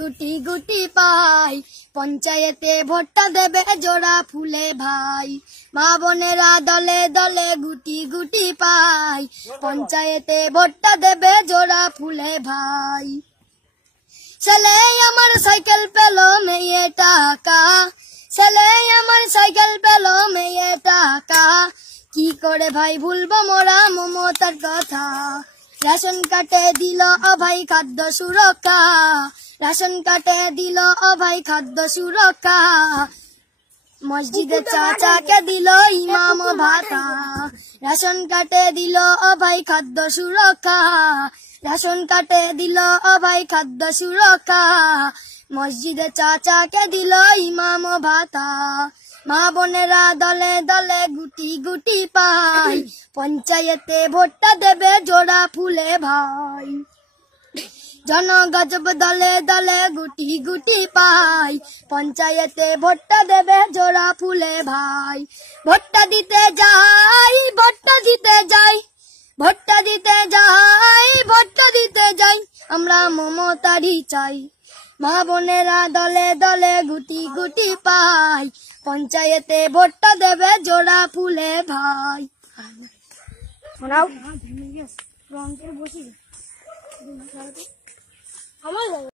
গুটি গুটি পাই, পঞ্চায়েতে ভোটটা দেবে জোড়া ফুলে ভাই। মা বোনেরা দলে দলে গুটি গুটি পাই, পঞ্চায়েতে ভোটটা দেবে জোড়া ফুলে ভাই। ছেলে আমার সাইকেল পেল মেয়ে টাকা, ছেলে আমার সাইকেল পেল মেয়ে টাকা, কি করে ভাই ভুলবো মোরা মমতার কথা। রেশন কার্ডে দিল ভাই খাদ্য সুরক্ষা, রেশন কার্ডে দিল ভাই খাদ্য সুরক্ষা, মসজিদে চাচাকে দিল ইমাম ভাতা। রেশন কার্ডে দিল ভাই খাদ্য সুরক্ষা, রেশন কার্ডে দিল ভাই খাদ্য সুরক্ষা, মসজিদে চাচাকে দিল ইমাম ভাতা। মা বোনেরা দলে দলে গুটি গুটি পাই, পঞ্চায়েতে ভোটটা দেবে জোড়া ফুলে ভাই। জনগজব দলে দলে গুটি গুটি পাই, পঞ্চায়েতে ভোটটা দেবে জোড়া ফুলে ভাই। ভোটটা দিতে যাই, ভোটটা দিতে যাই, ভোটটা দিতে যাই, ভোটটা দিতে যাই, আমরা মমতারই চাই। মা বোনেরা দলে দলে গুটি গুটি পাই, পঞ্চায়েতে ভোটটা দেবে জোড়া ফুলে ভাই।